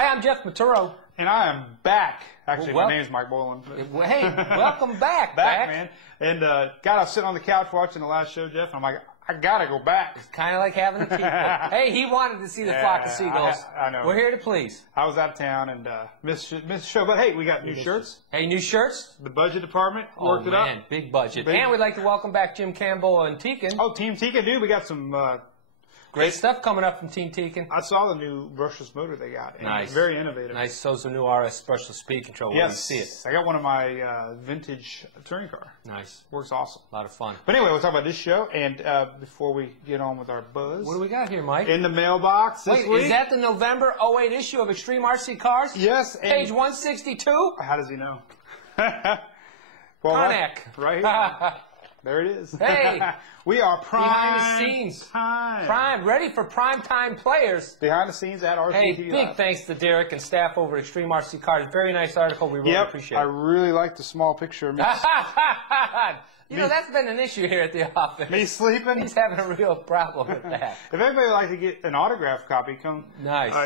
Hi, I'm Jeff Maturo. And I am back. Actually, Well, my name's Mike Boland. Hey, welcome back, man. And God, I was sitting on the couch watching the last show, Jeff, and I'm like, I gotta go back. It's kind of like having a kid. Hey, he wanted to see the flock of seagulls. I know. We're here to please. I was out of town and missed the show, but hey, we got new shirts. Hey, new shirts? The budget department worked it up. Oh, man, big budget. And we'd like to welcome back Jim Campbell and Teakin. Oh, Team Teakin, dude, we got some... great stuff coming up from Team Teakin. I saw the new brushless motor they got. Nice. It's very innovative. Nice. So some new RS brushless speed control. Yes. See it. I got one of my vintage touring car. Nice. Works awesome. A lot of fun. But anyway, we'll talk about this show. And before we get on with our buzz. What do we got here, Mike? In the mailbox this week. Is that the November 08 issue of Extreme RC Cars? Yes. Page 162? How does he know? Connect. Right here. There it is. Hey. We are behind the scenes. Prime. Ready for prime time players. Behind the scenes at RCTVLIVE. Hey, big thanks to Derek and staff over at Extreme RC Cars. Very nice article. We really appreciate it. I really like the small picture of me. You know, that's been an issue here at the office. Me sleeping? He's having a real problem with that. If anybody would like to get an autographed copy, come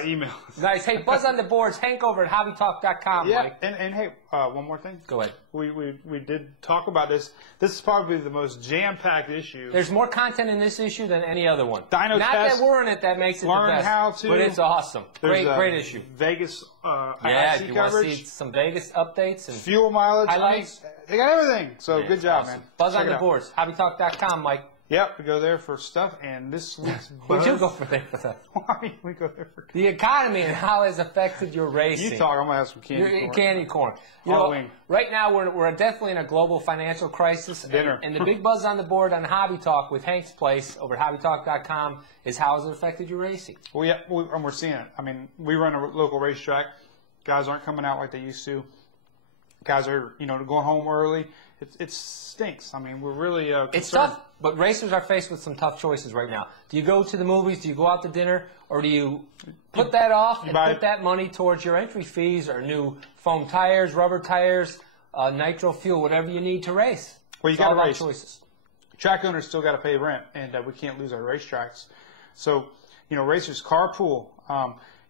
email us. Nice. Hey, buzz on the boards. Hank over at hobbytalk.com, Mike. And hey, one more thing. Go ahead. We did talk about this. This is probably the most jam-packed issue. There's more content in this issue than any other one. Dyno Not test, that we're in it that makes it the best. Learn how to. But it's awesome. Great issue. Vegas yeah, IC you coverage. Want to see some Vegas updates and fuel mileage highlights. They got everything. So good job, man. Buzz on the boards. Hobbytalk.com, Mike. Yep, we go there for stuff, and this week's we buzz. do go for there for stuff. Why we go there for the economy and how it has affected your racing. You talk. I'm gonna have some candy corn. You know, right now we're definitely in a global financial crisis. And the big buzz on the board on Hobby Talk with Hank's place over at hobbytalk.com is how has it affected your racing? Well, yeah, and we're seeing it. I mean, we run a local racetrack. Guys aren't coming out like they used to. Guys are, going home early. It stinks. I mean, we're really it's tough, but racers are faced with some tough choices right now. Do you go to the movies? Do you go out to dinner? Or do you put that off and put that money towards your entry fees or new foam tires, rubber tires, nitro fuel, whatever you need to race? Well, you got to race. Choices. Track owners still got to pay rent, and we can't lose our racetracks. So, racers carpool.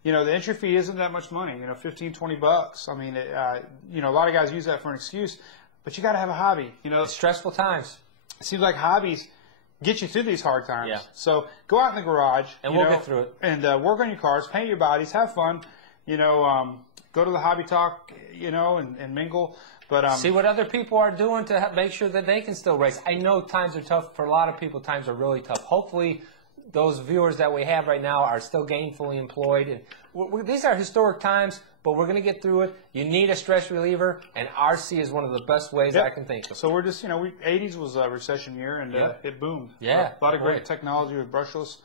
The entry fee isn't that much money, $15, $20. I mean, a lot of guys use that for an excuse, but you got to have a hobby. It's stressful times. It seems like hobbies get you through these hard times. Yeah. So go out in the garage. And we'll get through it. And work on your cars, paint your bodies, have fun. Go to the Hobby Talk, and mingle. But see what other people are doing to make sure that they can still race. I know times are tough. For a lot of people, times are really tough. Hopefully, those viewers that we have right now are still gainfully employed. And these are historic times, but we're going to get through it. You need a stress reliever, and RC is one of the best ways I can think of. So we're just, 80s was a recession year, and it boomed. Yeah. A lot of great technology with brushless,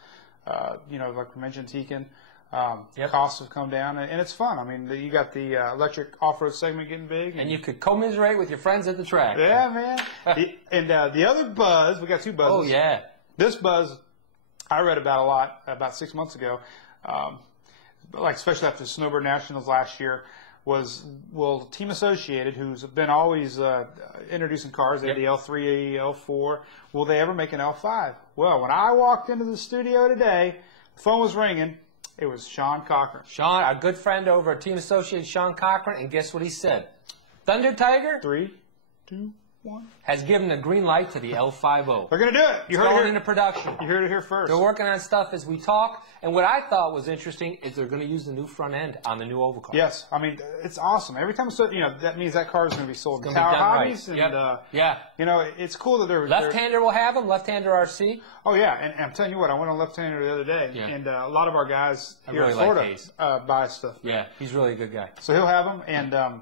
like we mentioned, Teakin. Costs have come down, and it's fun. I mean, you got the electric off-road segment getting big. And you could commiserate with your friends at the track. Yeah, man. And the other buzz, we got two buzzes. Oh, yeah. This buzz I read about a lot about 6 months ago, especially after the Snowbird Nationals last year, was Team Associated, who's been always introducing cars, they had the L3, L4, will they ever make an L5? Well, when I walked into the studio today, the phone was ringing. It was Sean Cochran. Sean, our good friend over at Team Associated, Sean Cochran, and guess what he said? Thunder Tiger? 3, 2, 1. Has given the green light to the L50. They're going to do it. You heard it going into production. You heard it here first. They're working on stuff as we talk. And what I thought was interesting is they're going to use the new front end on the new oval car. Yes. I mean, it's awesome. Every time that means that car is going to be sold in Tower Hobbies. Right. And, it's cool that they're... Left-hander will have them, left-hander RC. Oh, yeah. And I'm telling you what, I went on left-hander the other day. Yeah. And a lot of our guys here in Florida buy stuff. Yeah, he's really a good guy. So he'll have them. And...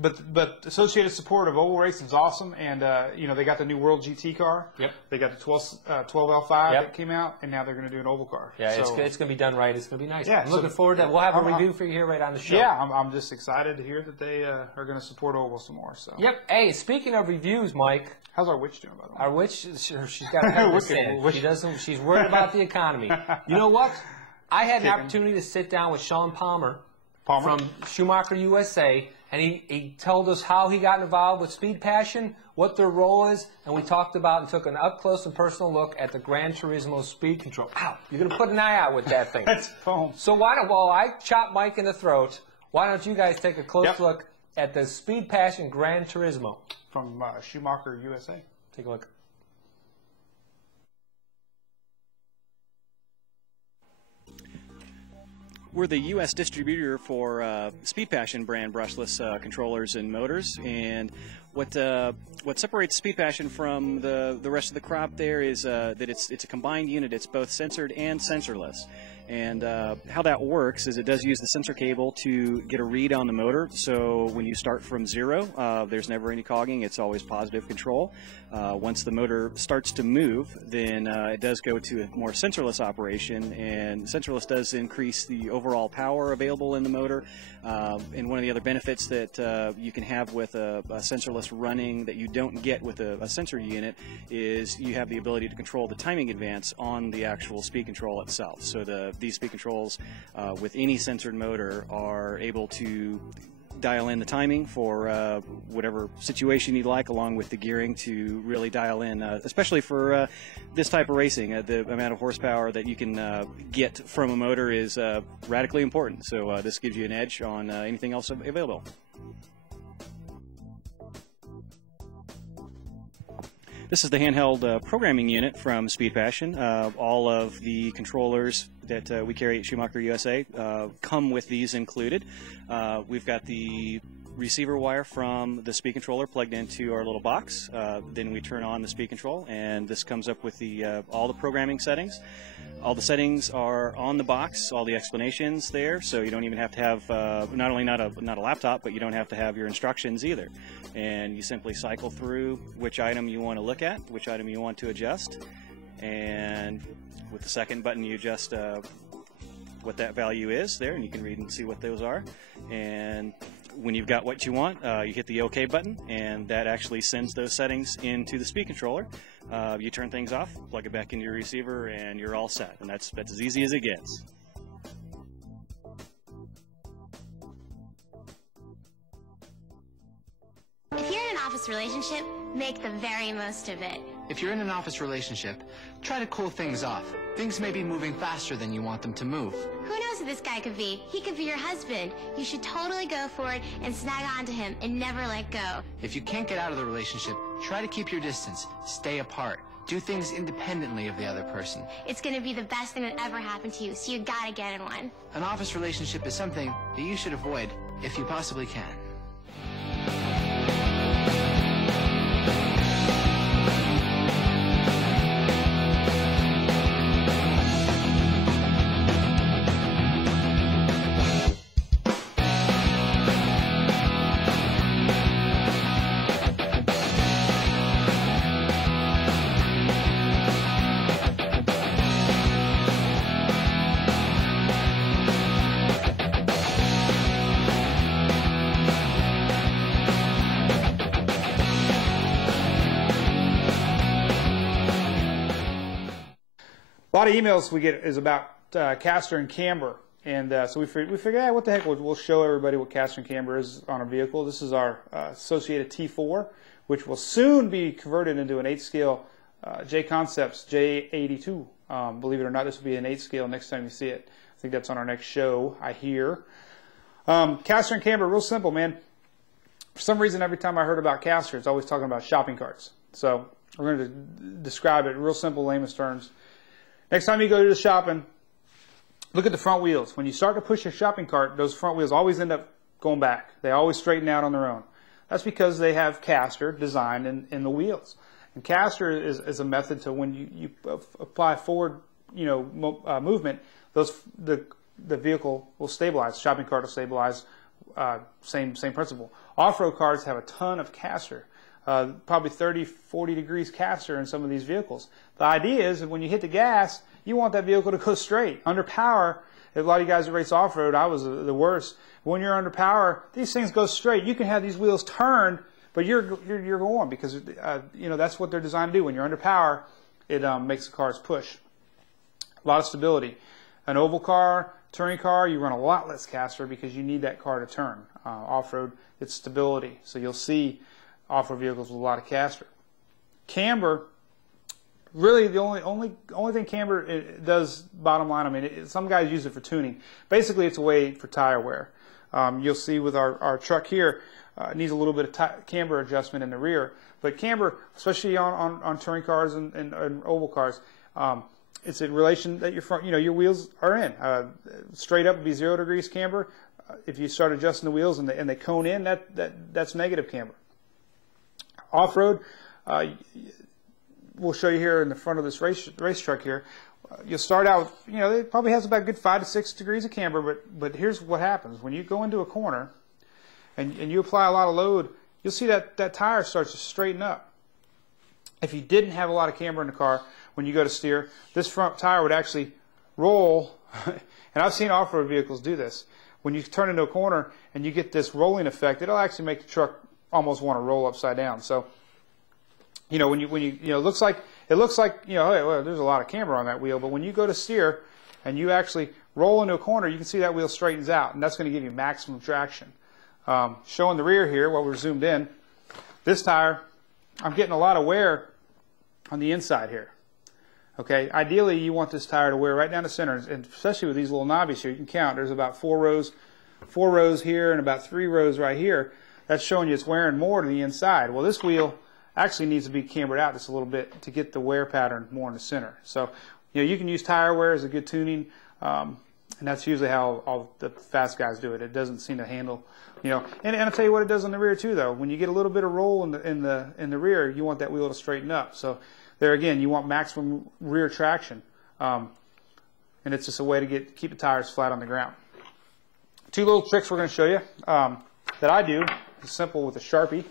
But Associated support of oval racing is awesome, and they got the new World GT car. Yep. They got the 12L5 that came out, and now they're going to do an oval car. Yeah, so, it's going to be done right. It's going to be nice. Yeah, I'm looking forward to that. We'll have a review for you here right on the show. Yeah, I'm just excited to hear that they are going to support oval some more. So. Yep. Hey, speaking of reviews, Mike. How's our witch doing, by the way? Our witch, she's got a She's worried about the economy. You know what? I had an opportunity to sit down with Sean Palmer. From Schumacher USA and he told us how he got involved with Speed Passion, what their role is, and we talked about and took an up-close and personal look at the Gran Turismo speed control. Ow, you're going to put an eye out with that thing. That's foam. So why don't, while I chop Mike in the throat, why don't you guys take a close look at the Speed Passion Gran Turismo. From Schumacher USA. Take a look. We're the U.S. distributor for Speed Passion brand brushless controllers and motors, and what separates Speed Passion from the rest of the crop there is that it's a combined unit. It's both sensored and sensorless. And how that works is it does use the sensor cable to get a read on the motor. So when you start from zero, there's never any cogging. It's always positive control. Once the motor starts to move, then it does go to a more sensorless operation. And sensorless does increase the overall power available in the motor. And one of the other benefits that you can have with a sensorless running that you don't get with a sensor unit is you have the ability to control the timing advance on the actual speed control itself. So these speed controls with any sensored motor are able to dial in the timing for whatever situation you'd like, along with the gearing to really dial in, especially for this type of racing. The amount of horsepower that you can get from a motor is radically important, so this gives you an edge on anything else available. This is the handheld programming unit from Speed Passion. All of the controllers that we carry at Schumacher USA come with these included. We've got the receiver wire from the speed controller plugged into our little box. Then we turn on the speed control, and this comes up with all the programming settings. All the settings are on the box, all the explanations there, so you don't even have to have not only not a laptop, but you don't have to have your instructions either. And you simply cycle through which item you want to look at, which item you want to adjust, and with the second button you adjust what that value is there, and you can read and see what those are. And when you've got what you want, you hit the OK button, and that actually sends those settings into the speed controller. You turn things off, plug it back into your receiver, and you're all set. And that's as easy as it gets. If you're in an office relationship, make the very most of it. If you're in an office relationship, try to cool things off. Things may be moving faster than you want them to move. Who knows who this guy could be? He could be your husband. You should totally go for it and snag onto him and never let go. If you can't get out of the relationship, try to keep your distance. Stay apart. Do things independently of the other person. It's going to be the best thing that ever happened to you, so you gotta get in one. An office relationship is something that you should avoid if you possibly can. A lot of emails we get is about caster and camber, and so we figured, what the heck, we'll show everybody what caster and camber is on a vehicle. This is our associated T4, which will soon be converted into an 8-scale J Concepts J82. Believe it or not, this will be an 8-scale next time you see it. I think that's on our next show, I hear. Caster and camber, real simple, man. For some reason, every time I heard about caster, it's always talking about shopping carts. So we're going to describe it in real simple, layman's terms. Next time you go to the shopping, look at the front wheels. When you start to push your shopping cart, those front wheels always end up going back. They always straighten out on their own. That's because they have caster designed in the wheels. And caster is a method to when you apply forward, movement, the vehicle will stabilize. Shopping cart will stabilize. Same principle. Off-road cars have a ton of caster. Probably 30, 40 degrees caster in some of these vehicles. The idea is that when you hit the gas, you want that vehicle to go straight. Under power, a lot of you guys that race off-road, I was the worst. When you're under power, these things go straight. You can have these wheels turned, but you're going because that's what they're designed to do. When you're under power, it makes the cars push. A lot of stability. An oval car, touring car, you run a lot less caster because you need that car to turn. Off-road, it's stability. So you'll see off-road vehicles with a lot of caster. Camber, really the only thing camber does, bottom line, I mean, some guys use it for tuning. Basically, it's a way for tire wear. You'll see with our truck here, it needs a little bit of camber adjustment in the rear. But camber, especially on touring cars and oval cars, it's a relation that your wheels are in. Straight up would be 0 degrees camber. If you start adjusting the wheels and they cone in, that's negative camber. Off-road, we'll show you here in the front of this race truck here. You'll start out, it probably has about a good 5 to 6 degrees of camber, but here's what happens. When you go into a corner and you apply a lot of load, you'll see that tire starts to straighten up. If you didn't have a lot of camber in the car, when you go to steer, this front tire would actually roll, and I've seen off-road vehicles do this. When you turn into a corner and you get this rolling effect, it'll actually make the truck almost want to roll upside down. So, when you it looks like hey, well, there's a lot of camber on that wheel, but when you go to steer and you actually roll into a corner, you can see that wheel straightens out, and that's going to give you maximum traction. Showing the rear here while we're zoomed in, this tire, I'm getting a lot of wear on the inside here. Okay, ideally you want this tire to wear right down the center, and especially with these little knobbies here, you can count. There's about 4 rows here and about 3 rows right here. That's showing you it's wearing more to the inside. Well, this wheel actually needs to be cambered out just a little bit to get the wear pattern more in the center. So, you can use tire wear as a good tuning, and that's usually how all the fast guys do it. It doesn't seem to handle, and I'll tell you what it does on the rear too, though. When you get a little bit of roll in the rear, you want that wheel to straighten up. So there again, you want maximum rear traction, and it's just a way to keep the tires flat on the ground. 2 little tricks we're going to show you that I do. It's simple with a Sharpie.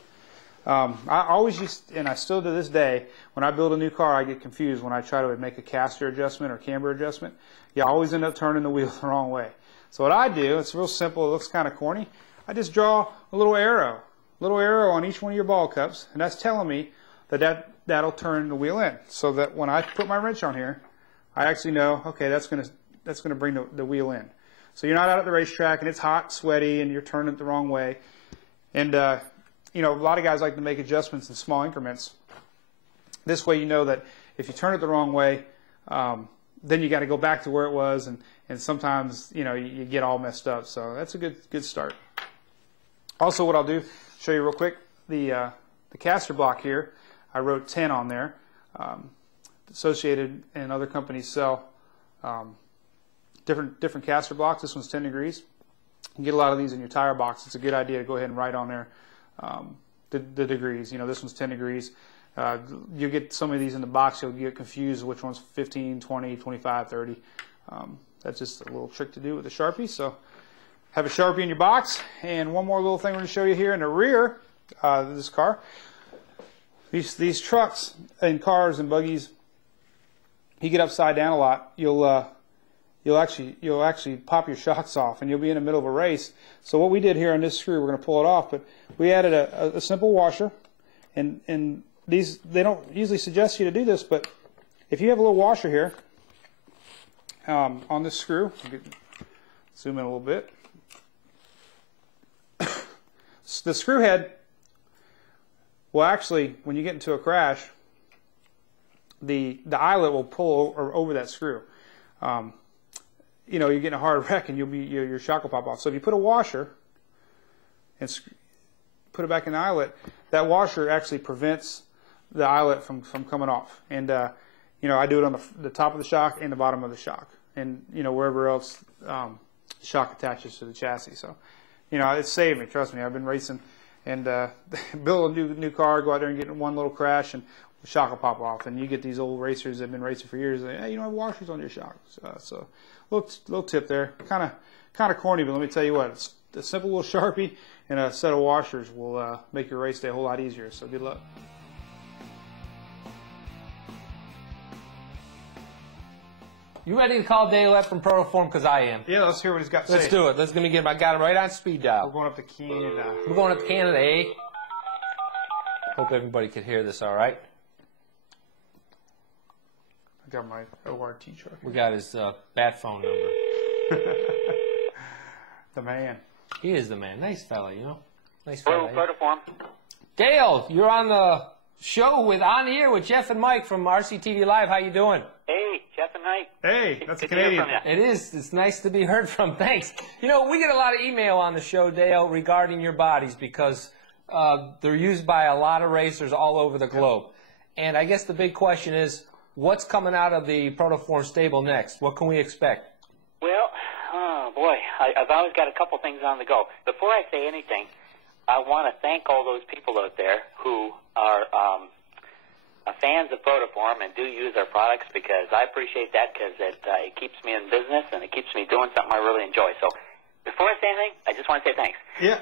I always used, and I still to this day, when I build a new car, I get confused when I try to make a caster adjustment or camber adjustment. You always end up turning the wheel the wrong way. So what I do, it's real simple. It looks kind of corny. I just draw a little arrow on each one of your ball cups, and that's telling me that'll turn the wheel in. So that when I put my wrench on here, I actually know, okay, that's gonna bring the wheel in. So you're not out at the racetrack and it's hot, sweaty, and you're turning it the wrong way. And a lot of guys like to make adjustments in small increments. This way, you know that if you turn it the wrong way, then you got to go back to where it was, and sometimes you get all messed up. So that's a good start. Also, what I'll do, show you real quick, the caster block here. I wrote 10 on there. Associated and other companies sell different caster blocks. This one's 10 degrees. You can get a lot of these in your tire box. It's a good idea to go ahead and write on there the degrees. This one's 10 degrees. You get some of these in the box, you'll get confused which one's 15, 20, 25, 30. That's just a little trick to do with the Sharpie. So have a Sharpie in your box. And one more little thing we're going to show you here in the rear of this car. These trucks and cars and buggies, you get upside down a lot, you'll actually pop your shocks off, and you'll be in the middle of a race. So what we did here on this screw, we're going to pull it off, but we added a simple washer, and these, they don't usually suggest you to do this, but if you have a little washer here on this screw, zoom in a little bit. The screw head will actually, when you get into a crash, the eyelet will pull over that screw. You're getting a hard wreck and your shock will pop off. So if you put a washer and put it back in the eyelet, that washer actually prevents the eyelet from coming off. And I do it on the top of the shock and the bottom of the shock, and wherever else shock attaches to the chassis. So it's saved me. Trust me. I've been racing and build a new car, go out there and get in one little crash, and the shock will pop off. And you get these old racers that have been racing for years. Hey, you don't have washers on your shocks. So little tip there. Kind of corny, but let me tell you what. It's a simple little Sharpie and a set of washers will make your race day a whole lot easier. So good luck. You ready to call Dale Epp from Protoform? Because I am. Yeah, let's hear what he's got to say. Let's do it. Let's get him. I got him right on speed dial. We're going up to Canada. We're going up to Canada, eh? Hope everybody could hear this all right. I got my ORT truck. We got his bat phone number. The man. He is the man. Nice fella, you know. Nice Hello, fella. Protoform. Dale, you're on the show on here with Jeff and Mike from RCTV Live. How you doing? Hey, Jeff and Mike. Hey, that's a Good to hear Canadian. from you. It is. It's nice to be heard from. Thanks. You know, we get a lot of email on the show, Dale, regarding your bodies because they're used by a lot of racers all over the globe. And I guess the big question is, what's coming out of the Protoform stable next? What can we expect? Well, oh boy, I've always got a couple things on the go. Before I say anything, I want to thank all those people out there who are fans of Protoform and do use our products, because I appreciate that, because it keeps me in business and it keeps me doing something I really enjoy. So before I say anything, I just want to say thanks. Yeah,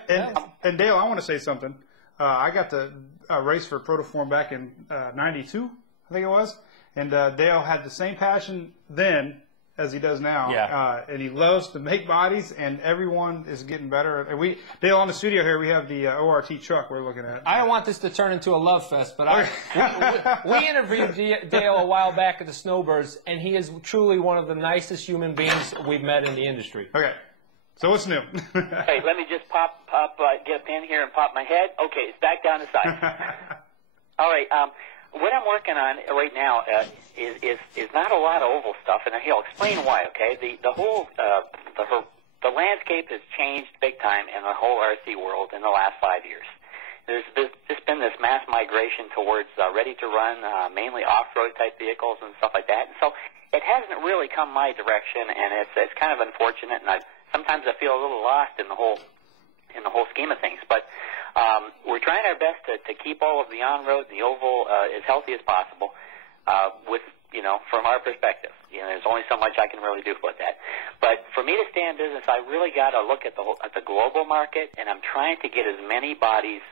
and Dale, I want to say something. I got to race for Protoform back in '92, I think it was, and Dale had the same passion then as he does now. Yeah. And he loves to make bodies, and everyone is getting better. And Dale, on the studio here, we have the ORT truck we're looking at. I don't want this to turn into a love fest, but we interviewed Dale a while back at the Snowbirds, and he is truly one of the nicest human beings we've met in the industry. Okay. So what's new? Hey, let me just get a pin here and pop my head. Okay, it's back down the side. All right. What I'm working on right now is not a lot of oval stuff, and I'll explain why. Okay, the whole the landscape has changed big time in the whole RC world in the last 5 years. There's just been this mass migration towards ready-to-run, mainly off-road type vehicles and stuff like that. And so it hasn't really come my direction, and it's kind of unfortunate. And sometimes I feel a little lost in the whole scheme of things. But we're trying our best to keep all of the on-road and the oval as healthy as possible, from our perspective. There's only so much I can really do with that. But for me to stay in business, I really got to look at the global market, and I'm trying to get as many bodies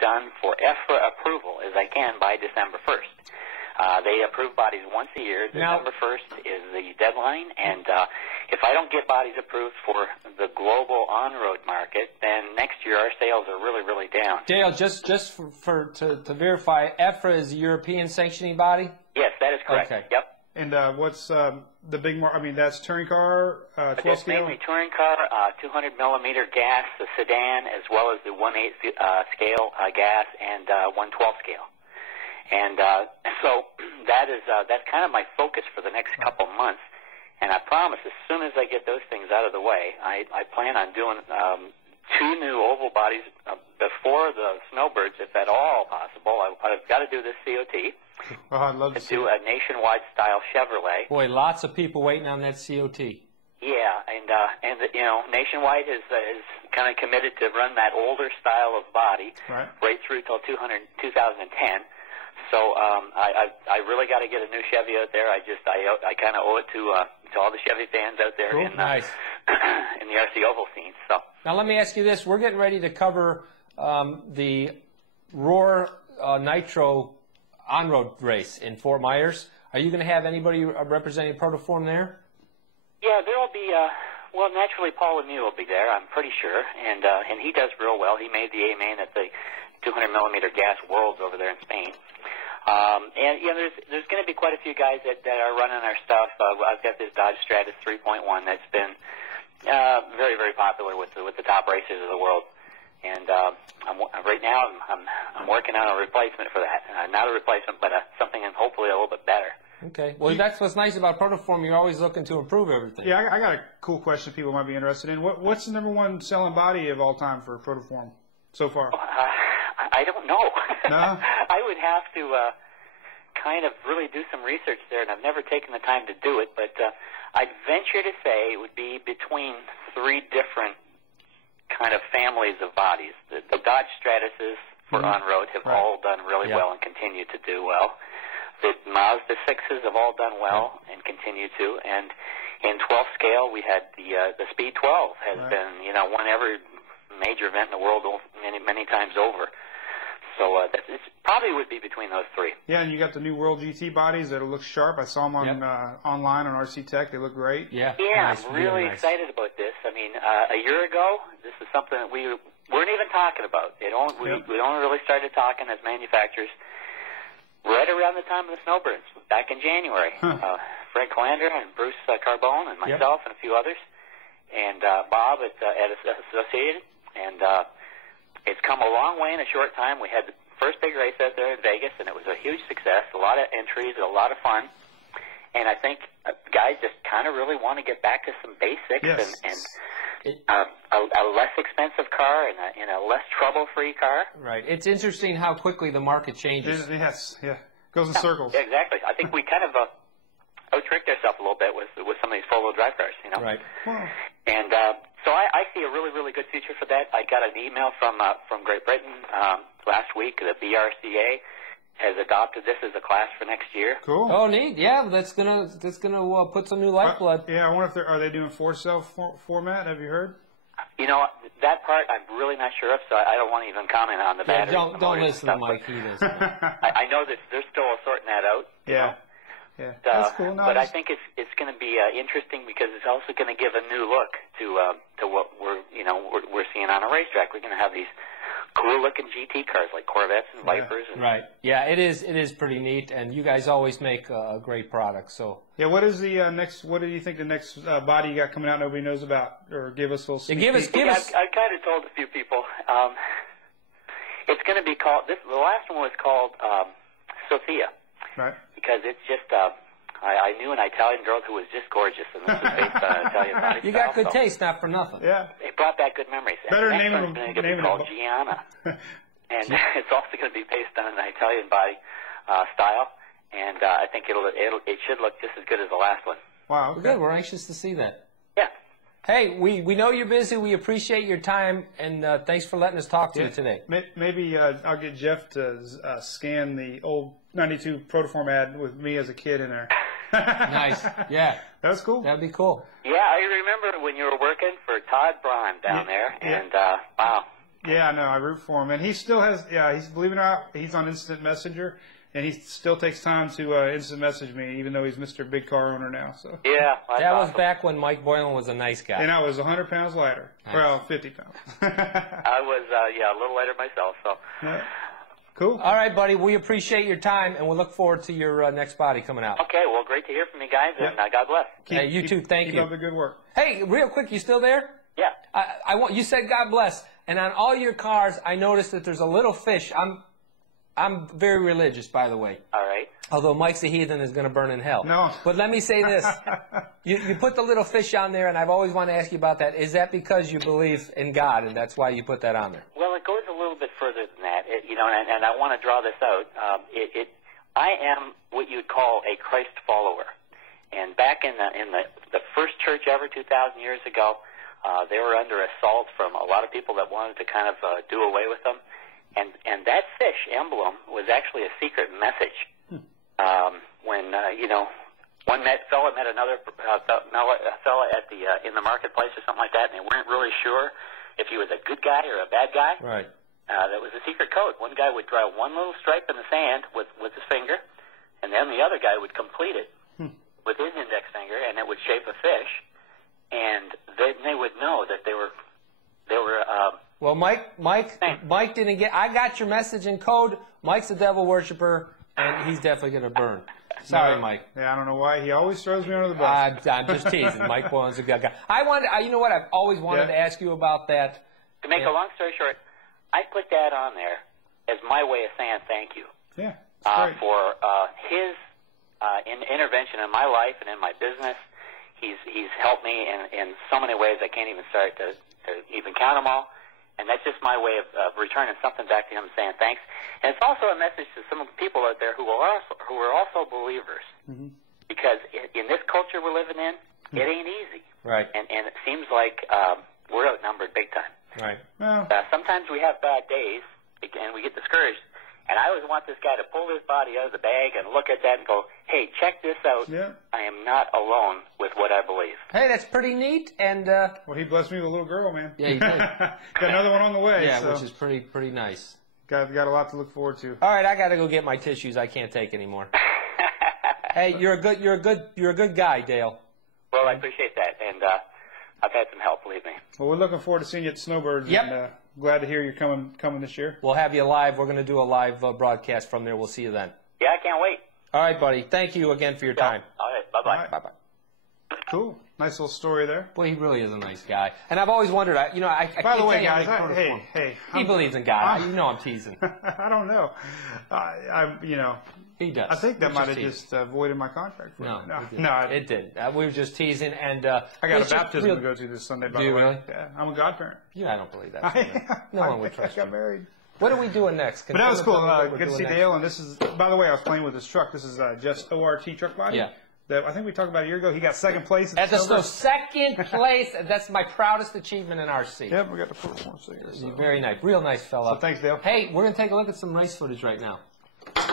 done for EFRA approval as I can by December 1st. They approve bodies once a year. December 1st is the deadline, and if I don't get bodies approved for the global on-road market, then next year our sales are really, really down. Dale, just to verify, EFRA is a European sanctioning body? Yes, that is correct. Okay. Yep. And what's the big I mean, that's touring car, 12 That's scale? mainly touring car, 200 millimeter gas, the sedan, as well as the 1/8 scale gas and 112 scale. And so that's kind of my focus for the next couple months. And I promise, as soon as I get those things out of the way, I plan on doing 2 new oval bodies before the Snowbirds, if at all possible. I've got to do this COT. Oh, I'd love to see do a nationwide style Chevrolet. Boy, lots of people waiting on that COT. Yeah, and Nationwide is kind of committed to run that older style of body right through till 2010. So I really got to get a new Chevy out there. I kind of owe it to all the Chevy fans out there in the RC oval scene. So now let me ask you this: we're getting ready to cover the Roar Nitro on-road race in Fort Myers. Are you going to have anybody representing Protoform there? Yeah, there will be. Well, naturally, Paul Lemieux will be there. I'm pretty sure, and he does real well. He made the A-main at the 200 millimeter gas Worlds over there in Spain. And there's going to be quite a few guys that are running our stuff. I've got this Dodge Stratus 3.1 that's been very, very popular with the top racers of the world. And right now I'm working on a replacement for that. Not a replacement, but something hopefully a little bit better. Okay. Well, that's what's nice about Protoform. You're always looking to improve everything. Yeah, I got a cool question people might be interested in. What's the #1 selling body of all time for Protoform so far? I don't know. No? I would have to kind of really do some research there, and I've never taken the time to do it, but I'd venture to say it would be between 3 different kind of families of bodies. The Dodge Stratuses for on-road have all done really well and continue to do well. The Mazda 6s have all done well and continue to, and in 12 scale we had the Speed 12 has been, won every major event in the world many times over. So it probably would be between those 3. Yeah, and you got the new World GT bodies that look sharp. I saw them on online on RC Tech. They look great. Yeah, nice, I'm really excited about this. I mean, a year ago, this is something that we weren't even talking about. We only really started talking as manufacturers right around the time of the Snowbirds, back in January. Fred Colander and Bruce Carbone and myself and a few others. and Bob at Associated, and it's come a long way in a short time. We had the first big race out there in Vegas, and it was a huge success. A lot of entries, a lot of fun, and I think guys just kind of really want to get back to some basics and a less expensive car and a less trouble-free car. Right. It's interesting how quickly the market changes. Yes, yeah. Goes in circles. Yeah, exactly. I think we kind of out-tricked ourselves a little bit with some of these four-wheel drive cars, you know. Right. And so I see a really, really good future for that. I got an email from Great Britain last week. The BRCA has adopted this as a class for next year. Cool. Oh, neat. Yeah, that's gonna put some new lifeblood. Yeah, I wonder if are they doing 4-cell format? Have you heard? You know, that part I'm really not sure of, so I don't want to even comment on the battery. Don't listen to Mike. He doesn't. I know that they're still sorting that out. Yeah. You know? Yeah, that's cool. No, but I think it's going to be interesting because it's also going to give a new look to what we're seeing on a racetrack. We're going to have these cool-looking GT cars like Corvettes and Vipers. And right. Yeah, it is pretty neat, and you guys always make a great product. So. Yeah. What is the next? What do you think the next body you got coming out nobody knows about? Or give us a little sneak peek. Give us. I kind of told a few people. It's going to be called. The last one was called Sophia. Right. Because it's just, I knew an Italian girl who was just gorgeous, and this was based on Italian body You got good taste, not for nothing. Yeah. It brought back good memories. Better name name it's going to be called Gianna. And it's also going to be based on an Italian body style, and I think it should look just as good as the last one. Wow. Okay. Good. We're anxious to see that. Yeah. Hey, we know you're busy. We appreciate your time, and thanks for letting us talk to you today. Maybe I'll get Jeff to scan the old 92 Protoform ad with me as a kid in there. Nice. Yeah. That's cool. That'd be cool. Yeah, I remember when you were working for Todd Braun down there, and wow. Yeah, I know. I root for him, and he still has. Yeah, he's believe it or not, he's on Instant Messenger, and he still takes time to instant message me, even though he's Mr. Big Car Owner now. So yeah, that was back when Mike Boylan was a nice guy, and I was 100 pounds lighter. Nice. Well, 50 pounds. I was a little lighter myself. So. Yeah. Cool. All right, buddy. We appreciate your time, and we look forward to your next body coming out. Okay. Well, great to hear from you guys, and God bless. Hey, you too. Thank you. Keep up the good work. Hey, real quick, you still there? Yeah. I want you said God bless, and on all your cars, I noticed that there's a little fish. I'm very religious, by the way. All right. Although Mike's a heathen is going to burn in hell. No. But let me say this. You put the little fish on there, and I've always wanted to ask you about that. Is that because you believe in God, and that's why you put that on there? Well, it goes a little bit further than that, and I want to draw this out. I am what you'd call a Christ follower. And back in the first church ever 2,000 years ago, they were under assault from a lot of people that wanted to kind of do away with them. And that fish emblem was actually a secret message. When one fella met another fella at in the marketplace or something like that, and they weren't really sure if he was a good guy or a bad guy. Right. That was a secret code. One guy would draw one little stripe in the sand with his finger, and then the other guy would complete it with his index finger, and it would shape a fish, and then they would know that they were. Well, Mike didn't get. I got your message in code. Mike's a devil worshiper, and he's definitely going to burn. Sorry, Mike. Yeah, I don't know why. He always throws me under the bus. I'm just teasing. Mike Boylan's a good guy. You know what? I've always wanted to ask you about that. To make a long story short, I put that on there as my way of saying thank you. Yeah. For his intervention in my life and in my business. He's helped me in so many ways I can't even start to even count them all. And that's just my way of returning something back to him and saying thanks. And it's also a message to some people out there who are also believers. Mm-hmm. Because in this culture we're living in, it ain't easy. Right. And it seems like we're outnumbered big time. Right. Well. Sometimes we have bad days, and we get discouraged. And I always want this guy to pull his body out of the bag and look at that and go, hey, check this out. Yeah. I am not alone with what I believe. Hey, that's pretty neat. And well, he blessed me with a little girl, man. Yeah, he did. Got another one on the way. Yeah, so. which is pretty nice. Got a lot to look forward to. All right, I got to go get my tissues. I can't take anymore. Hey, you're a good guy, Dale. Well, I appreciate that, and I've had some help, believe me. Well, we're looking forward to seeing you at Snowbirds. Yep. And, glad to hear you're coming this year. We'll have you live. We're going to do a live broadcast from there. We'll see you then. Yeah, I can't wait. All right, buddy. Thank you again for your time. All right. Bye-bye. Bye-bye. Cool. Nice little story there. Boy, he really is a nice guy. And I've always wondered, I By the way, can't guys, tell you how many hey, he believes in God. You know I'm teasing. I don't know. He does. I think that We're might have teasing. just voided my contract. For No, me. it did. We were just teasing, and I got it's a just baptism to go to this Sunday. By Do the you way, really? yeah, I'm a godparent. Yeah, I don't believe that. No one would trust I got you. married. What are we doing next? But that was cool. What we're Good to see doing Dale. And this is, by the way, I was playing with his truck. This is just ORT truck body. Yeah. That I think we talked about a year ago. He got second place. At the second place. That's my proudest achievement in RC. Yep, we got the Protoform sticker. So. Very nice. Real nice fella. So thanks, Dale. Hey, we're going to take a look at some race footage right now.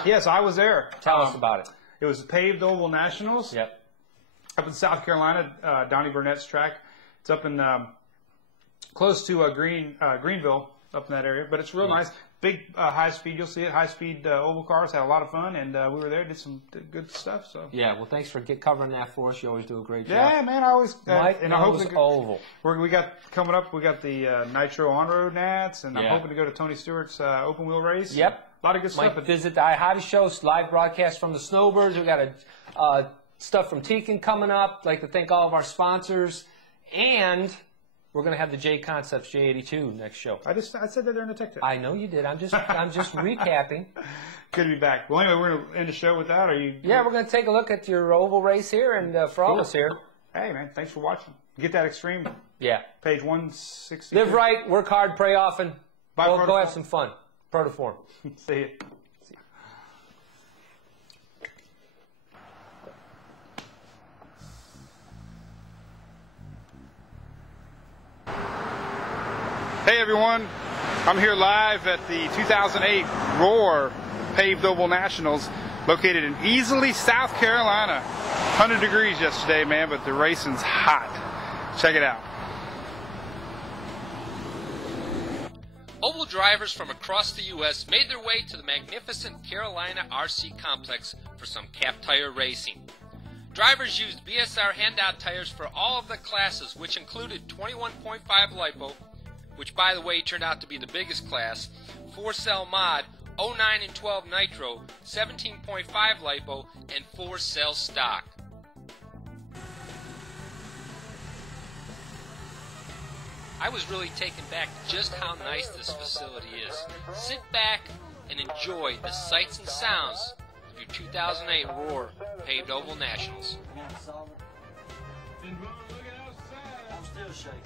Yes, I was there. Tell us about it. It was the Paved Oval Nationals. Yep. Up in South Carolina, Donnie Burnett's track. It's up in close to Greenville, up in that area. But it's real nice. Big high speed. You'll see it. High speed oval cars. Had a lot of fun, and we were there. Did some good stuff. So yeah. Well, thanks for covering that for us. You always do a great job. yeah, man. I always Mike and I hope knows oval. We got coming up. We got the Nitro on road Nats, and I'm hoping to go to Tony Stewart's open wheel race. Yep. A lot of good stuff. Might visit the iHobby Show, live broadcast from the Snowbirds. We got stuff from Tekin coming up. I'd like to thank all of our sponsors, and we're going to have the J Concepts J82 next show. I said that they're in the tech tip. I know you did. I'm just recapping. Good to be back. Well, anyway, we're going to end the show with that. Yeah, we're going to take a look at your oval race here, and for all of us here. Hey, man, thanks for watching. Get that Extreme. Yeah. Page 160. Live right, work hard, pray often. Bye, Go have some fun. Protoform. See you. Hey everyone, I'm here live at the 2008 Roar Paved Oval Nationals, located in Easley, South Carolina. 100 degrees yesterday, man, but the racing's hot. Check it out. Oval drivers from across the U.S. made their way to the magnificent Carolina RC complex for some cap tire racing. Drivers used BSR handout tires for all of the classes, which included 21.5 LiPo, which by the way turned out to be the biggest class, 4-cell mod, 09 and 12 nitro, 17.5 LiPo, and 4-cell stock. I was really taken back just how nice this facility is. Sit back and enjoy the sights and sounds of your 2008 Roar Paved Oval Nationals. I'm still shaking.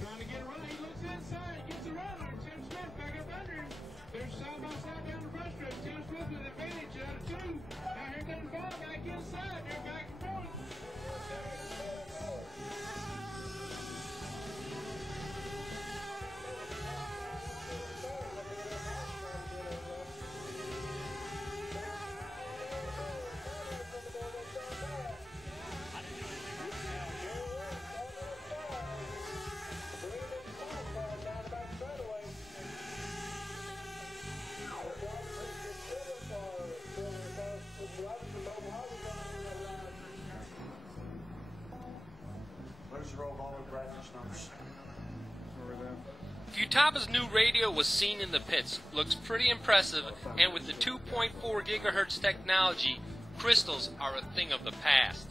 Trying to get a run, he looks inside, gets a runner, Tim Smith back up under him. They're side by side down the front stretch. Tim Smith with advantage out of two. Now here comes Bob back inside. They're back and forth. Futama's new radio was seen in the pits. Looks pretty impressive, and with the 2.4 gigahertz technology, crystals are a thing of the past.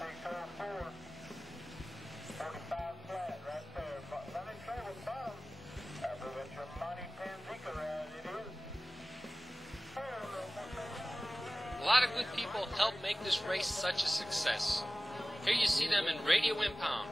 A lot of good people helped make this race such a success. Here you see them in Radio Impound.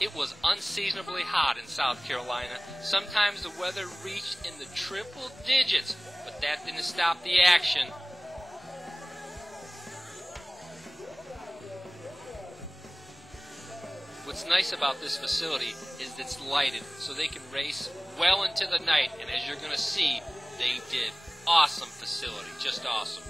It was unseasonably hot in South Carolina. Sometimes the weather reached in the triple digits, but that didn't stop the action. What's nice about this facility is it's lighted, so they can race well into the night, and as you're going to see, they did. Awesome facility, just awesome.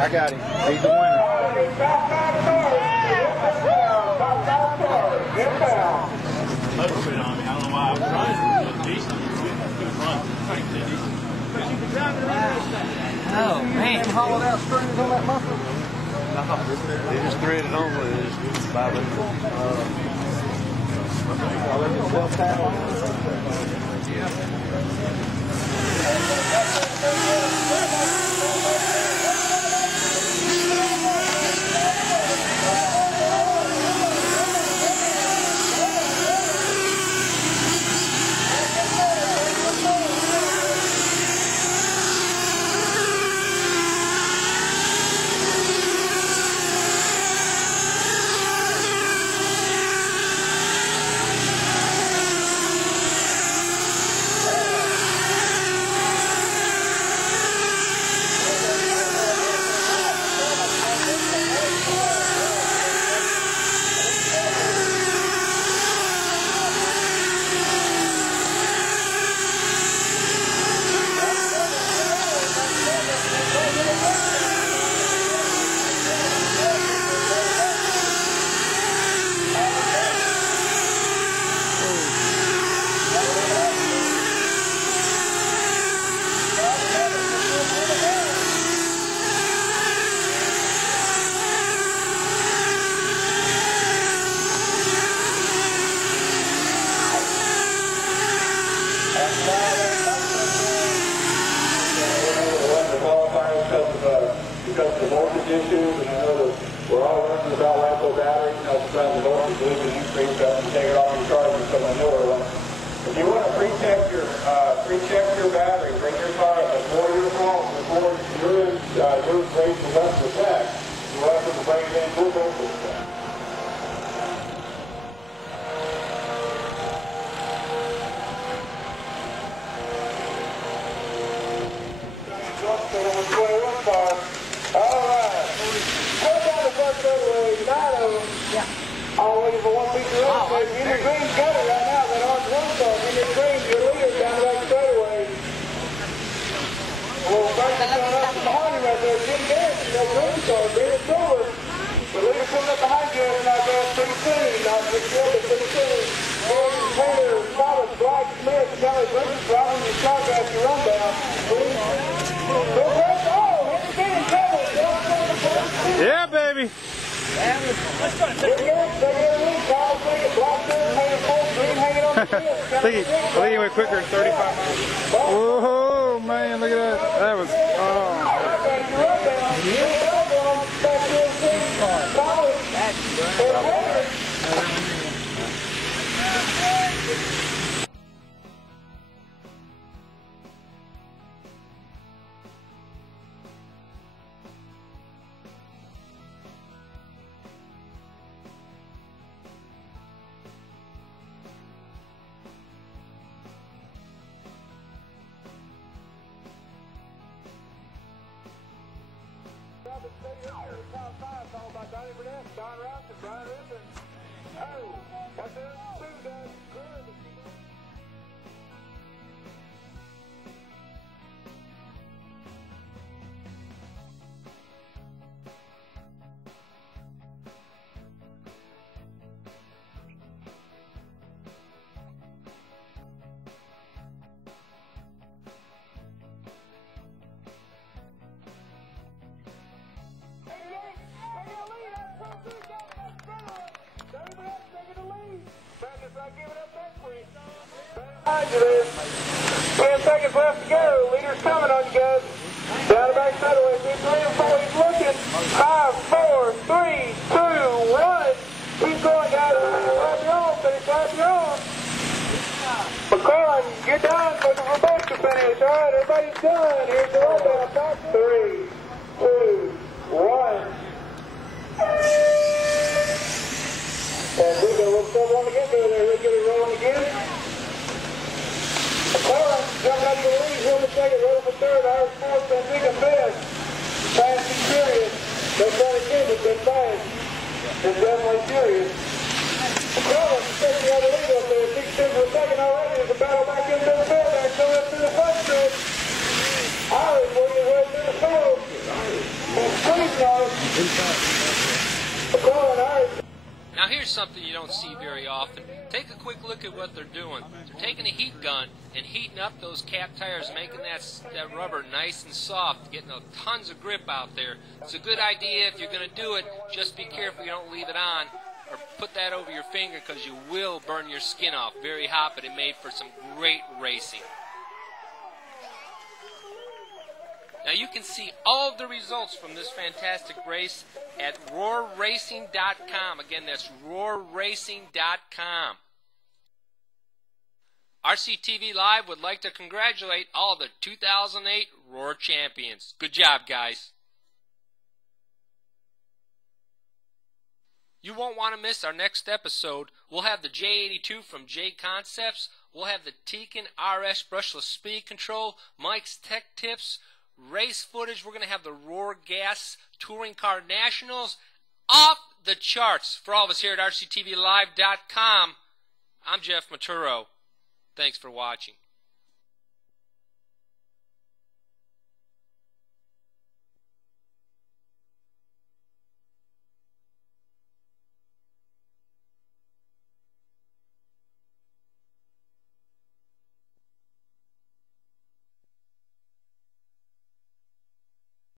I got him. He's the winner. Oh, man. Hollowed out strings on that muffler? No, they just threaded on with it. It's 500. recheck your battery. Bring your car before your phone, before your race is up to attack. You have to bring it in with open attack. Always for one piece of road. In your green gutter right now, that orange one car. In your green, your leader down the back straightaway. Well, first coming up behind you right there, Jim Garrett, that green car, bring it forward. The leader coming up behind you, and now going pretty soon. Now pretty soon. Taylor, Thomas, Black, Smith, Kelly, Bruce, Robin, your Snodgrass, your rundown. Yeah, baby. I think he went quicker than 35 miles. Oh man, look at that. That was behind you there. 10 seconds left to go. Leader's coming on you guys. Down the back straightaway. 3 and 4. He's looking. 5, 4, 3, 2, 1. Keep going, guys. Lap you on. Finish lap you on. McCollum, you're done for the Rebecca finish. All right, everybody's done. Here's the rundown. 3, 2, 1. And we'll still want to get there. We'll get it rolling again. McCollum jumping up to the lead. Hill the second, roll for third. Irish fourth, Benfica fifth. Fast and furious. They've done it again, but they're fast. They're definitely serious. McCollum taking the other lead up there. 6 for a second already. There's a battle back into the field. They're coming up through the front stretch. Irish working his way through the field. And squeezing on it. McCollum, Irish. Now here's something you don't see very often. Take a quick look at what they're doing. They're taking a heat gun and heating up those cap tires, making that rubber nice and soft, getting tons of grip out there. It's a good idea if you're going to do it. Just be careful you don't leave it on or put that over your finger because you will burn your skin off. Very hot, but it made for some great racing. Now you can see all of the results from this fantastic race at roarracing.com. Again, that's roarracing.com. RCTV Live would like to congratulate all the 2008 Roar champions. Good job, guys. You won't want to miss our next episode. We'll have the J82 from J Concepts. We'll have the Tekin RS brushless speed control, Mike's tech tips, race footage. We're going to have the Roar Gas Touring Car Nationals. Off the charts. For all of us here at RCTVLive.com, I'm Jeff Maturo. Thanks for watching.